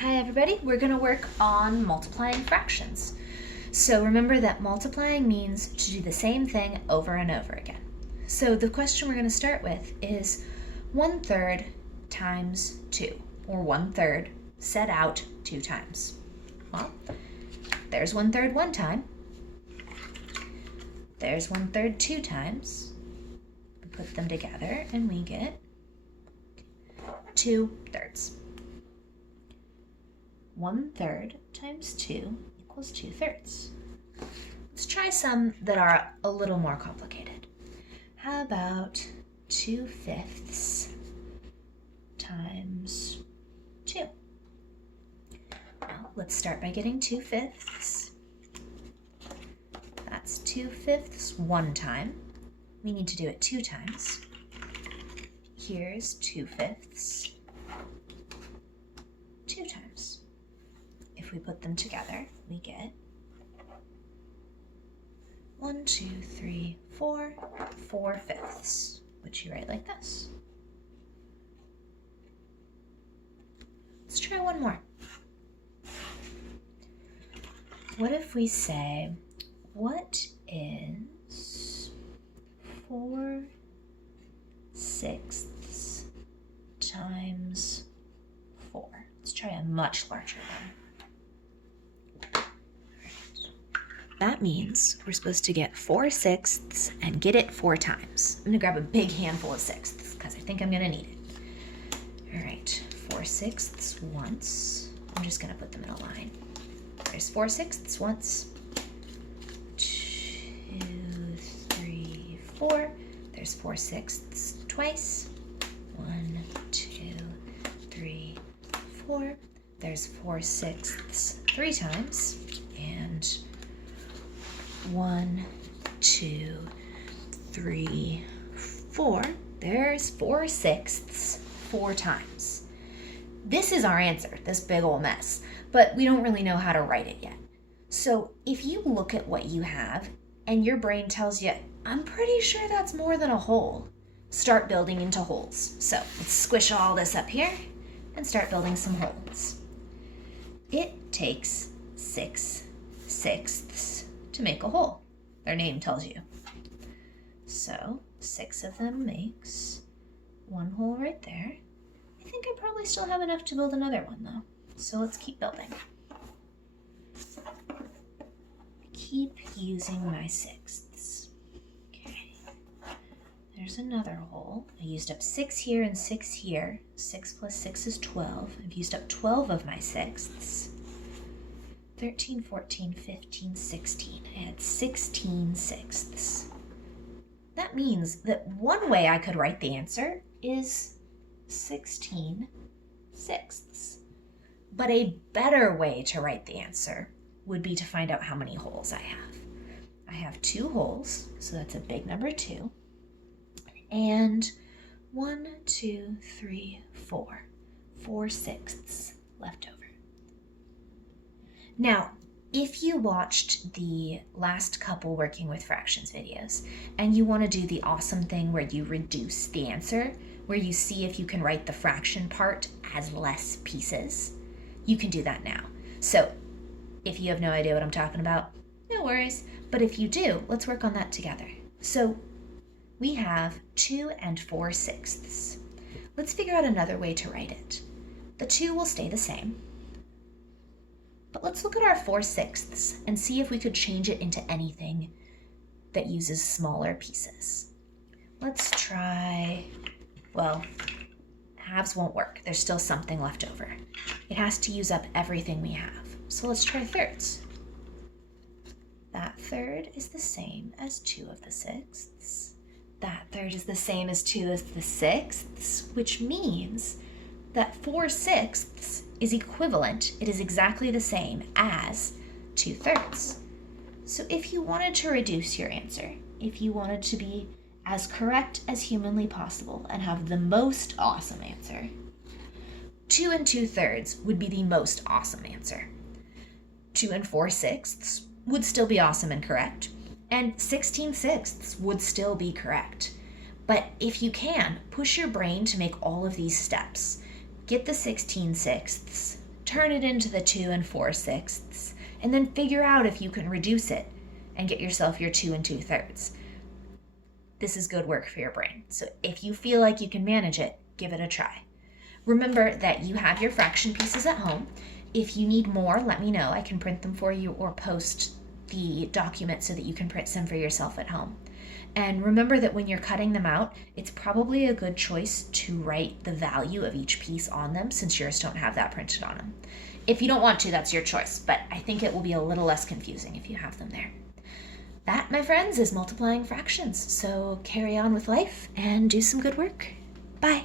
Hi everybody, we're going to work on multiplying fractions. So remember that multiplying means to do the same thing over and over again. So the question we're going to start with is 1/3 times 2, or 1/3 set out 2 times. Well, there's 1/3 one time. There's 1/3 two times. We put them together and we get 2/3. 1/3 times 2 equals 2/3. Let's try some that are a little more complicated. How about 2/5 times 2? Well, let's start by getting 2/5. That's 2/5 one time. We need to do it 2 times. Here's 2/5 2 times. If we put them together, we get 1, 2, 3, 4, 4/5, which you write like this. Let's try one more. What if we say, what is 4/6 times 4? Let's try a much larger one. That means we're supposed to get 4/6 and get it 4 times. I'm gonna grab a big handful of sixths because I think I'm gonna need it. All right, 4/6 once. I'm just gonna put them in a line. There's 4/6 once. 2, 3, 4. There's 4/6 twice. 1, 2, 3, 4. There's 4/6 3 times. And 1, 2, 3, 4. There's 4/6 4 times. This is our answer, this big old mess, but we don't really know how to write it yet. So if you look at what you have and your brain tells you, I'm pretty sure that's more than a whole, start building into holes. So let's squish all this up here and start building some holes. It takes 6/6 to make a hole. Their name tells you. So 6 of them makes 1 hole right there. I think I probably still have enough to build another one though. So let's keep building. Keep using my sixths. Okay. There's another hole. I used up 6 here and 6 here. 6 plus 6 is 12. I've used up 12 of my sixths. 13, 14, 15, 16. I had 16 sixths. That means that one way I could write the answer is 16 sixths. But a better way to write the answer would be to find out how many holes I have. I have 2 holes, so that's a big number 2. And 1, 2, 3, 4. 4/6 left over. Now, if you watched the last couple working with fractions videos and you want to do the awesome thing where you reduce the answer, where you see if you can write the fraction part as less pieces, you can do that now. So if you have no idea what I'm talking about, no worries. But if you do, let's work on that together. So we have 2 and 4/6. Let's figure out another way to write it. The 2 will stay the same. But let's look at our 4/6 and see if we could change it into anything that uses smaller pieces. Let's try, well, halves won't work. There's still something left over. It has to use up everything we have. So let's try thirds. That third is the same as 2 of the sixths. That third is the same as 2 of the sixths, which means that 4/6 is equivalent, it is exactly the same as 2/3. So if you wanted to reduce your answer, if you wanted to be as correct as humanly possible and have the most awesome answer, 2 and 2/3 would be the most awesome answer. 2 and 4/6 would still be awesome and correct, and 16/6 would still be correct. But if you can, push your brain to make all of these steps. Get the 16/6 turn it into the 2 4/6, and then figure out if you can reduce it and get yourself your 2 2/3. This is good work for your brain. So if you feel like you can manage it, give it a try. Remember that you have your fraction pieces at home. If you need more, let me know. I can print them for you or post the document so that you can print some for yourself at home. And remember that when you're cutting them out, it's probably a good choice to write the value of each piece on them, since yours don't have that printed on them. If you don't want to, that's your choice, but I think it will be a little less confusing if you have them there. That, my friends, is multiplying fractions. So carry on with life and do some good work. Bye.